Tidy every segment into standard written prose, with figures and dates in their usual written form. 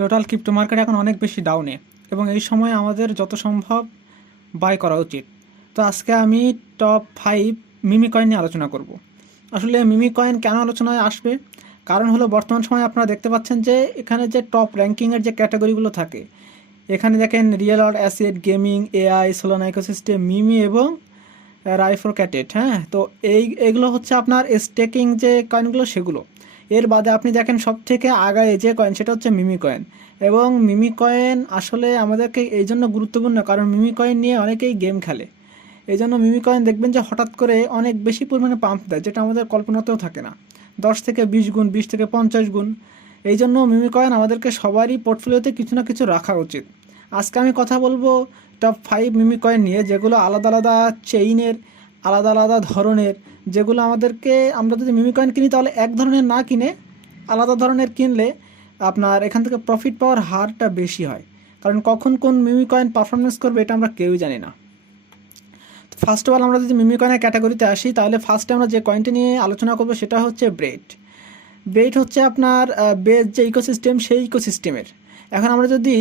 Total crypto market এখন অনেক বেশি ডাউনে এবং এই সময় আমাদের যত সম্ভব বাই করা উচিত। তো আজকে আমি টপ 5 মিমি কয়েন নিয়ে আলোচনা করব। আসলে মিমি কয়েন কেন আলোচনায় আসবে, কারণ হলো বর্তমান সময়ে আপনারা দেখতে পাচ্ছেন যে এখানে যে টপ র্যাঙ্কিংয়ের যে ক্যাটাগরিগুলো থাকে, এখানে দেখেন real world asset, gaming, AI, Solana ecosystem, meme এবং রাইফোর ক্যাটেট। হ্যাঁ, তো এইগুলো হচ্ছে আপনার স্টেকিং যে কয়েনগুলো সেগুলো। এর বাদে আপনি দেখেন সব থেকে আগায় যে কয়েন সেটা হচ্ছে মিমি কয়েন। এবং মিমি কয়েন আসলে আমাদেরকে এই জন্য গুরুত্বপূর্ণ কারণ মিমি কয়েন নিয়ে অনেকেই গেম খেলে। এই জন্য মিমি কয়েন দেখবেন যে হঠাৎ করে অনেক বেশি পরিমাণে পাম্প দেয়, যেটা আমাদের কল্পনাতেও থাকে না। 10 থেকে 20 গুণ, 20 থেকে 50 গুণ। এই জন্য মিমি কয়েন আমাদেরকে সবারই পোর্টফোলিওতে কিছু না কিছু রাখা উচিত। আজকে আমি কথা বলবো টপ 5 মিমি কয়েন নিয়ে, যেগুলো আলাদা আলাদা চেইনের, আলাদা আলাদা ধরনের, যেগুলো আমাদেরকে, আমরা যদি মিমি কয়েন কিনি তাহলে এক ধরনের না কিনে আলাদা ধরনের কিনলে আপনার এখান থেকে প্রফিট পাওয়ার হারটা বেশি হয়। কারণ কখন কোন মিমি কয়েন পারফরমেন্স করবে এটা আমরা কেউই জানি না। ফার্স্ট অফ অল আমরা যদি মিমি কয়েনের ক্যাটাগরিতে আসি তাহলে ফার্স্টে আমরা যে কয়েনটি নিয়ে আলোচনা করবো সেটা হচ্ছে ব্রেড। ব্রেড হচ্ছে আপনার বেজ যে ইকোসিস্টেম, সেই ইকোসিস্টেমের। এখন আমরা যদি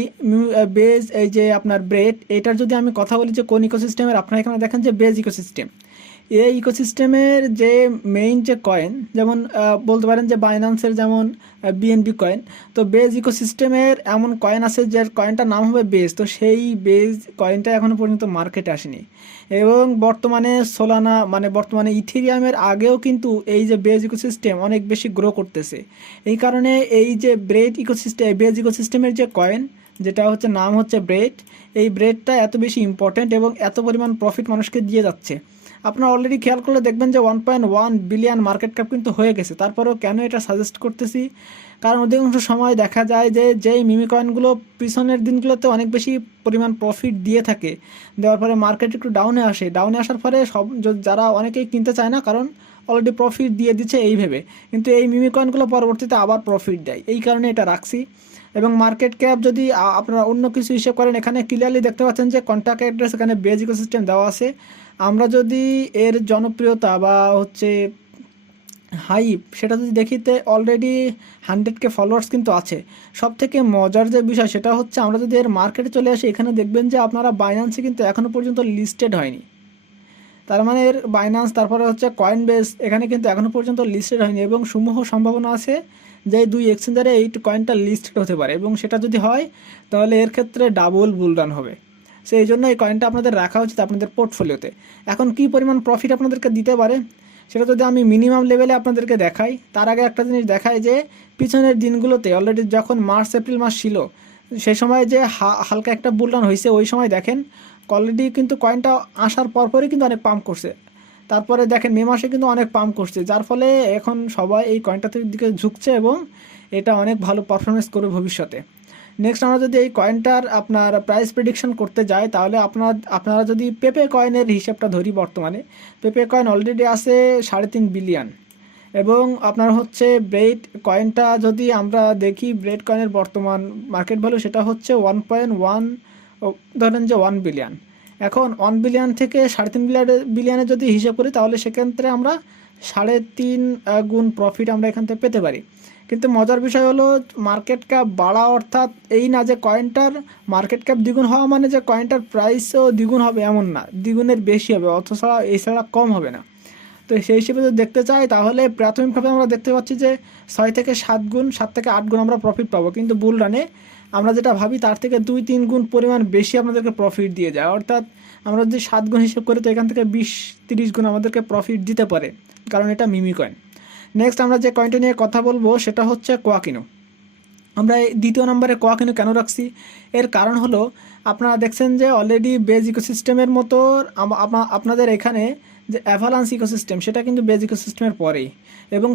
বেজ, এই যে আপনার ব্রেড, এটার যদি আমি কথা বলি যে কোন ইকোসিস্টেমের, আপনারা এখানে দেখেন যে বেজ ইকোসিস্টেম। এই ইকোসিস্টেমের যে মেইন যে কয়েন, যেমন বলতে পারেন যে বাইন্যান্সের যেমন বিএনবি কয়েন, তো বেজ ইকোসিস্টেমের এমন কয়েন আছে যে কয়েনটার নাম হবে বেজ। তো সেই বেজ কয়েনটা এখনও পর্যন্ত মার্কেটে আসেনি। এবং বর্তমানে সোলানা, মানে বর্তমানে ইথেরিয়ামের আগেও কিন্তু এই যে বেজ ইকোসিস্টেম অনেক বেশি গ্রো করতেছে। এই কারণে এই যে ব্রেড ইকোসিস্টেম, বেজ ইকোসিস্টেমের যে কয়েন, যেটা হচ্ছে নাম হচ্ছে ব্রেড, এই ব্রেডটা এত বেশি ইম্পর্ট্যান্ট এবং এত পরিমাণ প্রফিট মানুষকে দিয়ে যাচ্ছে। আপনারা অলরেডি খেয়াল করলে দেখবেন যে 1.1 বিলিয়ন মার্কেট ক্যাপ কিন্তু হয়ে গেছে। তারপরেও কেন এটা সাজেস্ট করতেছি, কারণ অধিকাংশ সময় দেখা যায় যে যেই মিমি কয়েনগুলো পিছনের দিনগুলোতে অনেক বেশি পরিমাণ প্রফিট দিয়ে থাকে, দেওয়ার পরে মার্কেট একটু ডাউনে আসে, ডাউনে আসার পরে যারা অনেকেই কিনতে চায় না, কারণ অলরেডি প্রফিট দিয়ে দিচ্ছে এই ভেবে। কিন্তু এই মিমি কয়েনগুলো পরবর্তীতে আবার প্রফিট দেয়, এই কারণে এটা রাখছি। এবং মার্কেট ক্যাপ যদি আপনারা অন্য কিছু হিসেব করেন, এখানে ক্লিয়ারলি দেখতে পাচ্ছেন যে কন্ট্যাক্ট অ্যাড্রেস, এখানে বেজ ইকোসিস্টেম দেওয়া আছে। আমরা যদি এর জনপ্রিয়তা বা হচ্ছে হাইপ সেটা যদি দেখিতে অলরেডি 100K ফলোয়ার্স কিন্তু আছে। সব থেকে মজার যে বিষয় সেটা হচ্ছে আমরা যদি এর মার্কেটে চলে আসি, এখানে দেখবেন যে আপনারা বাইন্যান্সে কিন্তু এখনও পর্যন্ত লিস্টেড হয়নি। তার মানে এর বাইন্যান্স, তারপরে হচ্ছে কয়েনবেস, এখানে কিন্তু এখনও পর্যন্ত লিস্টেড হয়নি এবং সমূহ সম্ভাবনা আছে যে 2 এক্সচেঞ্জারে এই কয়েনটা লিস্টেড হতে পারে। এবং সেটা যদি হয় তাহলে এর ক্ষেত্রে ডাবল বুলরান হবে। সেই জন্য এই কয়েনটা আপনাদের রাখা উচিত আপনাদের পোর্টফোলিওতে। এখন কি পরিমাণ প্রফিট আপনাদেরকে দিতে পারে সেটা যদি আমি মিনিমাম লেভেলে আপনাদেরকে দেখাই, তার আগে একটা জিনিস দেখায় যে পিছনের দিনগুলোতে অলরেডি যখন মার্চ এপ্রিল মাস ছিল, সেই সময় যে হালকা একটা বুলরান হয়েছে, ওই সময় দেখেন অলরেডি কিন্তু কয়েনটা আসার পরপরই কিন্তু অনেক পাম্প করছে। তারপরে দেখেন মে মাসে কিন্তু অনেক পাম্প করছে, যার ফলে এখন সবাই এই কয়েনটার দিকে ঝুঁকছে এবং এটা অনেক ভালো পারফরমেন্স করবে ভবিষ্যতে। নেক্সট আমরা যদি এই কয়েনটার আপনার প্রাইস প্রেডিকশন করতে যাই তাহলে আপনারা যদি পেপে কয়েনের হিসাবটা ধরি, বর্তমানে পেপে কয়েন অলরেডি আছে 3.5 বিলিয়ন। এবং আপনার হচ্ছে ব্রেড কয়েনটা যদি আমরা দেখি, ব্রেড কয়েনের বর্তমান মার্কেট ভ্যালু সেটা হচ্ছে 1.1, ধরেন যে 1 বিলিয়ন। এখন 1 বিলিয়ন থেকে 3.5 বিলিয়নে যদি হিসাব করি তাহলে সেক্ষেত্রে আমরা 3.5 গুণ প্রফিট আমরা এখান থেকে পেতে পারি। কিন্তু মজার বিষয় হলো মার্কেট ক্যাপ বাড়া, অর্থাৎ এই না যে কয়েনটার মার্কেট ক্যাপ দ্বিগুণ হওয়া মানে যে কয়েনটার প্রাইসও দ্বিগুণ হবে এমন না, দ্বিগুণের বেশি হবে, অথচ এছাড়া কম হবে না। তো সেই হিসেবে যদি দেখতে চাই তাহলে প্রাথমিকভাবে আমরা দেখতে পাচ্ছি যে 6 থেকে 7 গুণ, 7 থেকে 8 গুণ আমরা প্রফিট পাবো। কিন্তু বুল রানে আমরা যেটা ভাবি তার থেকে 2-3 গুণ পরিমাণ বেশি আপনাদেরকে প্রফিট দিয়ে যায়। অর্থাৎ আমরা যদি 7 গুণ হিসেব করি তো এখান থেকে 20-30 গুণ আমাদেরকে প্রফিট দিতে পারে, কারণ এটা মিমি কয়েন। নেক্সট আমরা যে কয়েনটা নিয়ে কথা বলবো সেটা হচ্ছে কোয়াকিনো। আমরা এই দ্বিতীয় নম্বরে কোয়াকিনো কেন রাখছি, এর কারণ হলো আপনারা দেখছেন যে অলরেডি বেজ ইকোসিস্টেমের মতো আপনাদের এখানে যে অ্যাভালান্স ইকোসিস্টেম সেটা কিন্তু বেজ ইকোসিস্টেমের পরেই। এবং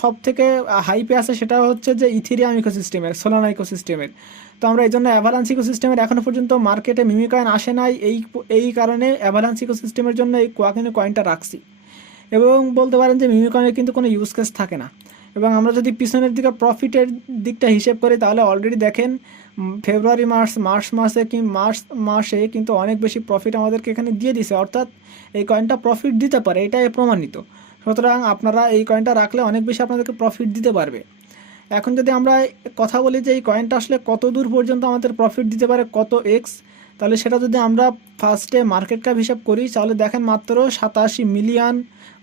সব থেকে হাইপে আছে সেটা হচ্ছে যে ইথেরিয়াম ইকোসিস্টেমের, সোলানা ইকোসিস্টেমের। তো আমরা এই জন্য অ্যাভালান্স ইকোসিস্টেমের এখনও পর্যন্ত মার্কেটে মিমি কয়েন আসে নাই, এই কারণে অ্যাভালান্স ইকোসিস্টেমের জন্য এই কোয়াকিনো কয়েনটা রাখছি। এবং বলতে পারেন যে মিমি কয়েনের কিন্তু কোনো ইউজ কেস থাকে না। এবং আমরা যদি পিছনের দিকে প্রফিটের দিকটা হিসেব করি তাহলে অলরেডি দেখেন ফেব্রুয়ারি মার্চ মাসে কিন্তু অনেক বেশি প্রফিট আমাদেরকে এখানে দিয়ে দিছে, অর্থাৎ এই কয়েনটা প্রফিট দিতে পারে, এটাই প্রমাণিত। সুতরাং আপনারা এই কয়েনটা রাখলে অনেক বেশি আপনাদেরকে প্রফিট দিতে পারবে। এখন যদি আমরা কথা বলি যে এই কয়েনটা আসলে কত দূর পর্যন্ত আমাদের প্রফিট দিতে পারে, কত এক্স, তাহলে সেটা যদি আমরা ফার্স্টে মার্কেট ক্যাপ হিসাব করি, তাহলে দেখেন মাত্র 87 মিলিয়ন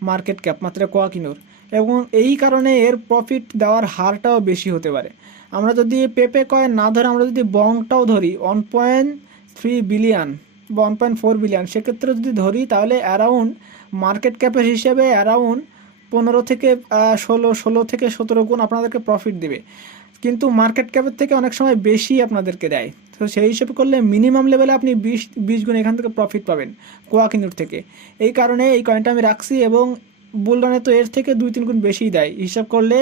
মার্কেট ক্যাপ মাত্র কোয়াকিনোর, এবং এই কারণে এর প্রফিট দেওয়ার হারটাও বেশি হতে পারে। আমরা যদি পেপে কয়েন না ধরে আমরা যদি বংটাও ধরি 1.3 বিলিয়ন বা 1.4 বিলিয়ন, সেক্ষেত্রে যদি ধরি তাহলে অ্যারাউন্ড মার্কেট ক্যাপের হিসেবে অ্যারাউন্ড 15 থেকে 16 থেকে 17 গুণ আপনাদেরকে প্রফিট দেবে, কিন্তু মার্কেট ক্যাপের থেকে অনেক সময় বেশি আপনাদেরকে দেয়। তো সেই হিসেবে করলে মিনিমাম লেভেলে আপনি 20 গুণ এখান থেকে প্রফিট পাবেন কোয়াকিনুর থেকে। এই কারণে এই কয়েনটা আমি রাখছি, এবং বুলডনে তো এর থেকে 2-3 গুণ বেশিই দেয়। হিসাব করলে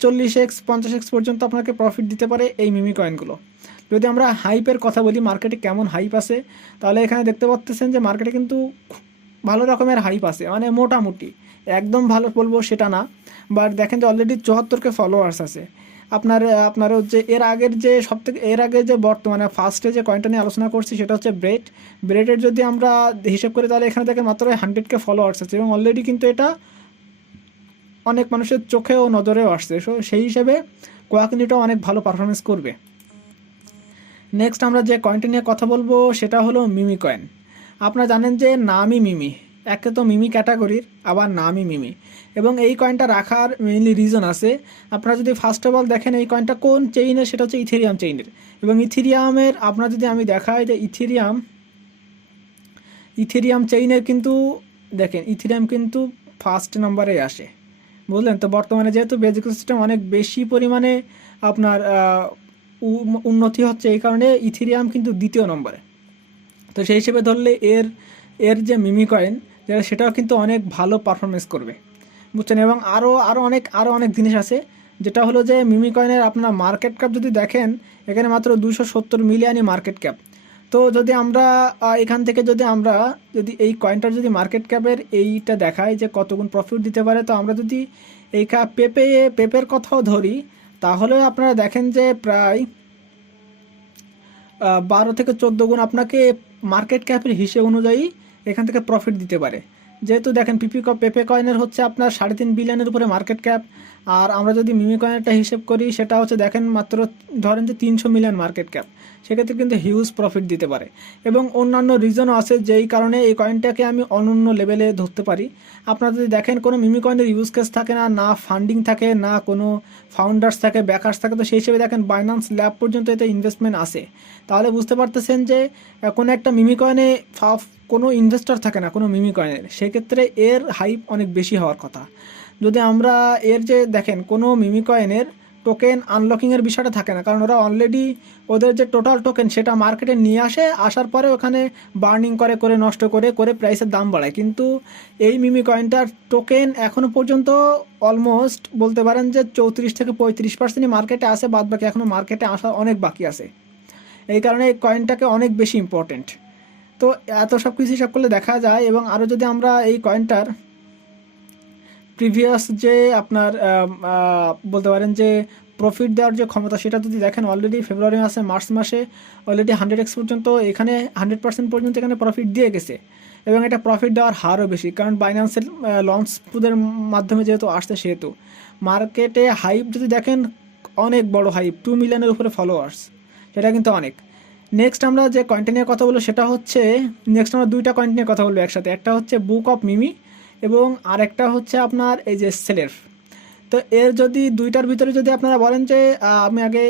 40x 50x পর্যন্ত আপনাকে প্রফিট দিতে পারে এই মিমি কয়েনগুলো। যদি আমরা হাইপের কথা বলি, মার্কেটে কেমন হাইপ আছে, তাহলে এখানে দেখতে পাচ্ছেন যে মার্কেটে কিন্তু ভালো রকমের হাইপ আছে, মানে মোটামুটি, একদম ভালো বলবো সেটা না, বাট দেখেন যে অলরেডি 74কে ফলোয়ার্স আছে। আপনার হচ্ছে এর আগে যে বর্তমানে ফার্স্টে যে কয়েনটা নিয়ে আলোচনা করছি সেটা হচ্ছে ব্রেডের যদি আমরা হিসেব করি তাহলে এখানে দেখেন মাত্র 100কে ফলোয়ার্স আছে, এবং অলরেডি কিন্তু এটা অনেক মানুষের চোখে ও নজরেও আসছে। সো সেই হিসেবে কোয়াকিনিটাও অনেক ভালো পারফরমেন্স করবে। নেক্সট আমরা যে কয়েনটা নিয়ে কথা বলবো সেটা হলো মিমি কয়েন। আপনারা জানেন যে নামই মিমি, একে তো মিমি ক্যাটাগরির, আবার নামই মিমি, এবং এই কয়েনটা রাখার মেইনলি রিজন আছে। আপনারা যদি ফার্স্ট অফ অল দেখেন এই কয়েনটা কোন চেইনের, সেটা হচ্ছে ইথেরিয়াম চেইনের, এবং ইথেরিয়ামের আপনারা যদি আমি দেখাই যে ইথেরিয়াম চেইনের কিন্তু দেখেন ইথেরিয়াম কিন্তু ফার্স্ট নাম্বারে আসে, বুঝলেন? তো বর্তমানে যেহেতু বেজিক সিস্টেম অনেক বেশি পরিমাণে আপনার উন্নতি হচ্ছে, এই কারণে ইথেরিয়াম কিন্তু দ্বিতীয় নম্বরে। তো সেই হিসেবে ধরলে এর যে মিমি কয়েন সেটাও কিন্তু অনেক ভালো পারফরমেন্স করবে, বুঝছেন? এবং আরও অনেক জিনিস আছে, যেটা হলো যে মিমি কয়েনের আপনার মার্কেট ক্যাপ যদি দেখেন, এখানে মাত্র 270 মিলিয়নই মার্কেট ক্যাপ। তো যদি আমরা এখান থেকে যদি এই কয়েনটার যদি মার্কেট ক্যাপের এইটা দেখায় যে কত গুণ প্রফিট দিতে পারে, তো আমরা যদি এই পেপের কথাও ধরি, তাহলে আপনারা দেখেন যে প্রায় 12 থেকে 14 গুণ আপনাকে মার্কেট ক্যাপের হিসেব অনুযায়ী এখান থেকে প্রফিট দিতে পারে। যেহেতু দেখেন পেপে কয়েনের হচ্ছে আপনার 3.5 বিলিয়নের উপরে মার্কেট ক্যাপ, আর আমরা যদি মিমি কয়েনটা হিসেব করি সেটা হচ্ছে দেখেন মাত্র ধরেন যে 300 মিলিয়ন মার্কেট ক্যাপ, সেক্ষেত্রে কিন্তু হিউজ প্রফিট দিতে পারে। এবং অন্যান্য রিজনও আছে যেই কারণে এই কয়েনটাকে আমি অনন্য লেভেলে ধরতে পারি। আপনারা যদি দেখেন কোনো মিমি কয়েনের ইউজ কেস থাকে না ফান্ডিং থাকে, না কোনো ফাউন্ডার্স থাকে, ব্যাকার্স থাকে, তো সেই হিসেবে দেখেন বাইন্যান্স ল্যাব পর্যন্ত এতে ইনভেস্টমেন্ট আছে, তাহলে বুঝতে পারতেছেন যে কোনো একটা মিমি কয়েনে কোনো ইনভেস্টর থাকে না কোনো মিমি কয়েনের, সেক্ষেত্রে এর হাইপ অনেক বেশি হওয়ার কথা। যদি আমরা এর যে দেখেন কোনো মিমি কয়েনের টোকেন আনলকিংয়ের বিষয়টা থাকে না, কারণ ওরা অলরেডি ওদের যে টোটাল টোকেন সেটা মার্কেটে নিয়ে আসার পরে ওখানে বার্নিং করে নষ্ট করে প্রাইসের দাম বাড়ায়। কিন্তু এই মিমি কয়েনটার টোকেন এখনও পর্যন্ত অলমোস্ট বলতে পারেন যে 34 থেকে 35% মার্কেটে আসে, বাদ বাকি এখনও মার্কেটে আসা অনেক বাকি আছে। এই কারণে এই কয়েনটাকে অনেক বেশি ইম্পর্টেন্ট। তো এত সব কিছু হিসাব করলে দেখা যায়। এবং আরও যদি আমরা এই কয়েনটার প্রিভিয়াস যে আপনার বলতে পারেন যে প্রফিট দেওয়ার যে ক্ষমতা সেটা যদি দেখেন, অলরেডি ফেব্রুয়ারি মাসে মার্চ মাসে অলরেডি 100x পর্যন্ত এখানে 100% পর্যন্ত এখানে প্রফিট দিয়ে গেছে, এবং এটা প্রফিট দেওয়ার হারও বেশি, কারণ বাইন্যান্সের লঞ্চ পুদের মাধ্যমে যেহেতু আসছে, সেহেতু মার্কেটে হাইপ যদি দেখেন অনেক বড় হাইপ, 2 মিলিয়নের উপরে ফলোয়ার্স, সেটা কিন্তু অনেক। নেক্সট আমরা যে কয়েনটা নিয়ে কথা বলবো সেটা হচ্ছে, নেক্সট আমরা দুইটা কয়েন নিয়ে কথা বলবো একসাথে, একটা হচ্ছে বুক অফ মিমি এবং আরেকটা হচ্ছে আপনার এই যে সেলেফ। তো এর যদি দুইটার ভিতরে যদি আপনারা বলেন যে আমি আগে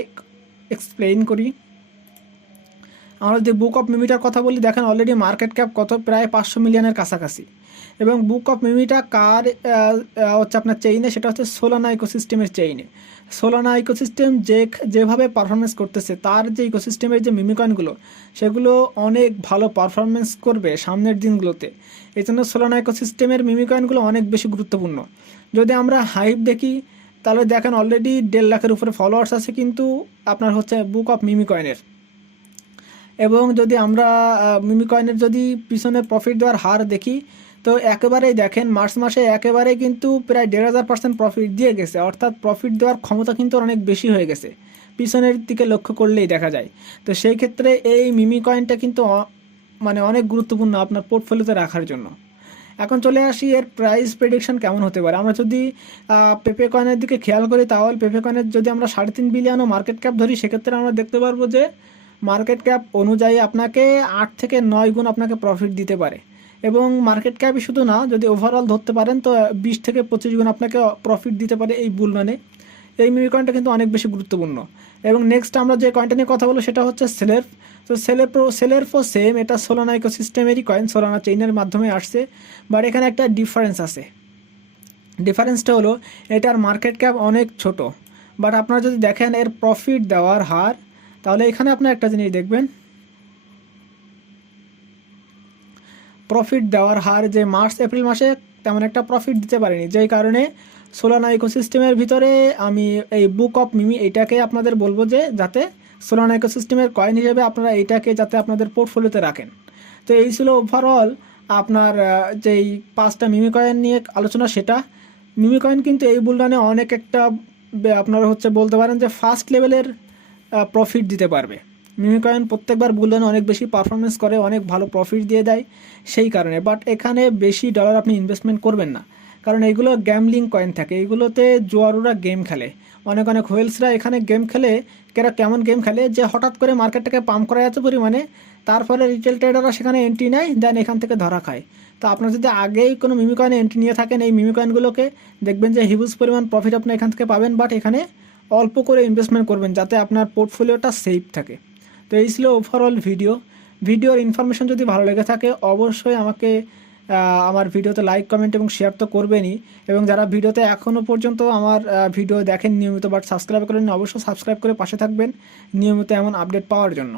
এক্সপ্লেইন করি, আমরা যদি বুক অফ মিমিটার কথা বলি, দেখেন অলরেডি মার্কেট ক্যাপ কত, প্রায় 500 মিলিয়নের কাছাকাছি। এবং বুক অফ মিমিটা কার হচ্ছে আপনার চেইনে, সেটা হচ্ছে সোলানা ইকোসিস্টেমের চেইনে। সোলানা ইকোসিস্টেম যেভাবে পারফরমেন্স করতেছে, তার যে ইকোসিস্টেমের যে মিমি কয়েনগুলো সেগুলো অনেক ভালো পারফরমেন্স করবে সামনের দিনগুলোতে। এই জন্য সোলানা ইকোসিস্টেমের মিমি কয়েনগুলো অনেক বেশি গুরুত্বপূর্ণ। যদি আমরা হাইপ দেখি, তাহলে দেখেন অলরেডি 1.5 লাখের উপরে ফলোয়ার্স আছে কিন্তু আপনার হচ্ছে বুক অফ মিমি কয়েনের। এবং যদি আমরা মিমি কয়েনের যদি পিছনে প্রফিট দেওয়ার হার দেখি, তো একেবারেই দেখেন মার্চ মাসে একেবারেই কিন্তু প্রায় 1,500% প্রফিট দিয়ে গেছে, অর্থাৎ প্রফিট দেওয়ার ক্ষমতা কিন্তু অনেক বেশি হয়ে গেছে, পিছনের দিকে লক্ষ্য করলেই দেখা যায়। তো সেই ক্ষেত্রে এই মিমি কয়েনটা কিন্তু মানে অনেক গুরুত্বপূর্ণ আপনার পোর্টফোলিওতে রাখার জন্য। এখন চলে আসি এর প্রাইস প্রেডিকশন কেমন হতে পারে। আমরা যদি পেপে কয়েনের দিকে খেয়াল করি, তাহলে পেপে কয়েনের যদি আমরা 3.5 বিলিয়নও মার্কেট ক্যাপ ধরি, সেক্ষেত্রে আমরা দেখতে পারবো যে মার্কেট ক্যাপ অনুযায়ী আপনাকে 8 থেকে 9 গুণ আপনাকে প্রফিট দিতে পারে। এবং মার্কেট ক্যাপই শুধু না, যদি ওভারঅল ধরতে পারেন তো 20 থেকে 25 গুণ আপনাকে প্রফিট দিতে পারে এই বুল রানে। এই মিমি কয়েনটা কিন্তু অনেক বেশি গুরুত্বপূর্ণ। এবং নেক্সট আমরা যে কয়েনটা নিয়ে কথা বলবো সেটা হচ্ছে সেলের। তো সেলেরফো সেম, এটা সোলানা ইকোসিস্টেমেরই কয়েন, সোলানা চেইনের মাধ্যমে আসছে। বাট এখানে একটা ডিফারেন্স আছে। ডিফারেন্সটা হলো এটার মার্কেট ক্যাপ অনেক ছোট, বাট আপনারা যদি দেখেন এর প্রফিট দেওয়ার হার, তাহলে এখানে আপনার একটা জিনিস দেখবেন, প্রফিট দেওয়ার হার যে মার্চ এপ্রিল মাসে তেমন একটা প্রফিট দিতে পারেনি, যেই কারণে সোলানা ইকোসিস্টেমের ভিতরে আমি এই বুক অফ মিমি এইটাকে আপনাদের বলবো যে যাতে সোলানা ইকোসিস্টেমের কয়েন হিসেবে আপনারা এইটাকে যাতে আপনাদের পোর্টফোলিওতে রাখেন। তো এই ছিল ওভারঅল আপনার যেই 5টা মিমি কয়েন নিয়ে আলোচনা। সেটা মিমি কয়েন কিন্তু এই বুলরানে অনেক একটা আপনারা হচ্ছে বলতে পারেন যে ফার্স্ট লেভেলের প্রফিট দিতে পারবে। মিমি কয়েন প্রত্যেকবার বুলরানে অনেক বেশি পারফরমেন্স করে, অনেক ভালো প্রফিট দিয়ে দেয় সেই কারণে। বাট এখানে বেশি ডলার আপনি ইনভেস্টমেন্ট করবেন না, কারণ এইগুলো গ্যামলিং কয়েন থাকে, এইগুলোতে জোয়ারুরা গেম খেলে, অনেক অনেক হোয়েলসরা এখানে গেম খেলে। কেমন গেম খেলে যে হঠাৎ করে মার্কেটটাকে পাম্প করা এত পরিমাণে, তারপরে রিটেল ট্রেডাররা সেখানে এন্ট্রি নেয়, দেন এখান থেকে ধরা খায়। তো আপনার যদি আগেই কোনো মিমি কয়েনে এন্ট্রি নিয়ে থাকেন, এই মিমি কয়েনগুলোকে দেখবেন যে হিউজ পরিমাণ প্রফিট আপনি এখান থেকে পাবেন। বাট এখানে অল্প করে ইনভেস্টমেন্ট করবেন যাতে আপনার পোর্টফোলিওটা সেফ থাকে। তো এই ছিল ওভারঅল ভিডিওর ইনফরমেশন যদি ভালো লেগে থাকে অবশ্যই আমাকে আমার ভিডিওতে লাইক, কমেন্ট এবং শেয়ার তো করবেনই। এবং যারা ভিডিওতে এখনও পর্যন্ত আমার ভিডিও দেখেন নিয়মিত বাট সাবস্ক্রাইব করেন, অবশ্যই সাবস্ক্রাইব করে পাশে থাকবেন নিয়মিত এমন আপডেট পাওয়ার জন্য।